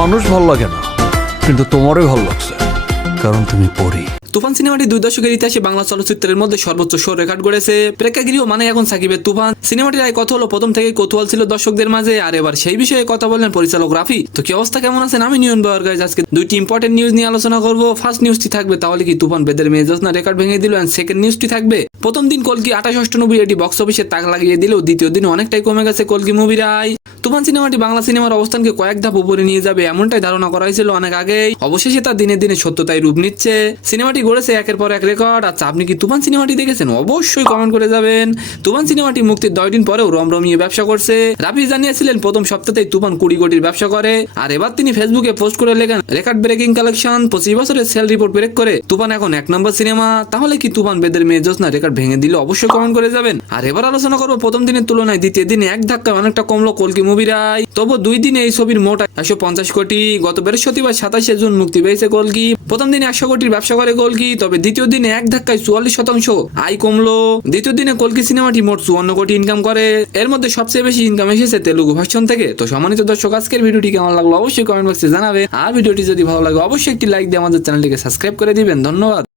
মানুষ ভালো লাগে না, কিন্তু তোমারই ভালো লাগছে কারণ তুমি পড়ি। তুফান সিনেমাটি 2 দশকের ইতিহাসে বাংলা চলচ্চিত্রের মধ্যে সর্বোচ্চ শো রেকর্ড করেছে। প্রেক্ষাগৃহ মানে এখন সাকিবের তুফান। সিনেমাটির আয় কত হলো প্রথম থেকে কৌতূহল ছিল দর্শকদের মাঝে, আর এবার সেই বিষয়ে কথা বললেন পরিচালক রাফি। তো কি অবস্থা, কেমন আছেন? আমি নিয়ন বাওয়ার গাইজ। আজকে 2টি ইম্পর্টেন্ট নিউজ নিয়ে আলোচনা করব। ফার্স্ট নিউজটি থাকবে তাহলে কি তুফান বেদের মেয়ে জোসনা রেকর্ড ভেঙে দিল, এন্ড সেকেন্ড নিউজটি থাকবে প্রথম দিন কলকি 2898 এটি বক্স অফিসে তাক লাগিয়ে দিলেও দ্বিতীয় দিনে অনেকটাই কমে গেছে কলকি মুভির আয়। তুফান সিনেমাটি বাংলা সিনেমার অবস্থানকে কয়েক ধাপ উপরে নিয়ে যাবে এমনটাই ধারণা করা হয়েছিল অনেক আগেই। অবশেষে তা দিনে দিনে সত্যতাই রূপ নিচ্ছে। সিনেমাটি গড়েছে একের পর এক রেকর্ড। আচ্ছা, আপনি কি তুফান সিনেমাটি দেখেছেন? অবশ্যই কমেন্ট করে যাবেন। তুফান সিনেমাটি মুক্তির 10 দিন পরেও রমরমিয়ে ব্যবসা করছে। রাফি জানিয়েছিলেন প্রথম সপ্তাহেই তুফান 20 কোটির ব্যবসা করে, আর এবার তিনি ফেসবুকে পোস্ট করে লেখেন রেকর্ড ব্রেকিং কালেকশন। 25 বছরের সেল রিপোর্ট ব্রেক করে তুফান এখন 1 নম্বর সিনেমা। তাহলে কি তুফান বেদের মেয়ে জোসনা রেকর্ড ভেঙে দিল? অবশ্যই কমেন্ট করে যাবেন। আর এবার আলোচনা করবো প্রথম দিনের তুলনায় দ্বিতীয় দিনে এক ধাক্কায় অনেকটা কমলো কলকি মুভির আয়। তবু 2 দিনে এই ছবির মোট 150 কোটি। গত বৃহস্পতিবার 27শে জুন মুক্তি পেয়েছে কলকি। প্রথম দিনে 100 কোটির ব্যবসা করে কলকি, তবে দ্বিতীয় দিনে এক ধাক্কায় 44% আয় কমলো। দ্বিতীয় দিনে কলকি সিনেমাটি মোট 54 কোটি ইনকাম করে। এর মধ্যে সবচেয়ে বেশি ইনকাম এসেছে তেলুগু ভার্সন থেকে। তো সম্মানিত দর্শক, আজকের ভিডিওটি কেমন লাগলো অবশ্যই কমেন্ট বক্সে জানাবে। আর ভিডিওটি যদি ভালো লাগে অবশ্যই একটি লাইক দিয়ে আমাদের চ্যানেলটিকে সাবস্ক্রাইব করে দিবেন। ধন্যবাদ।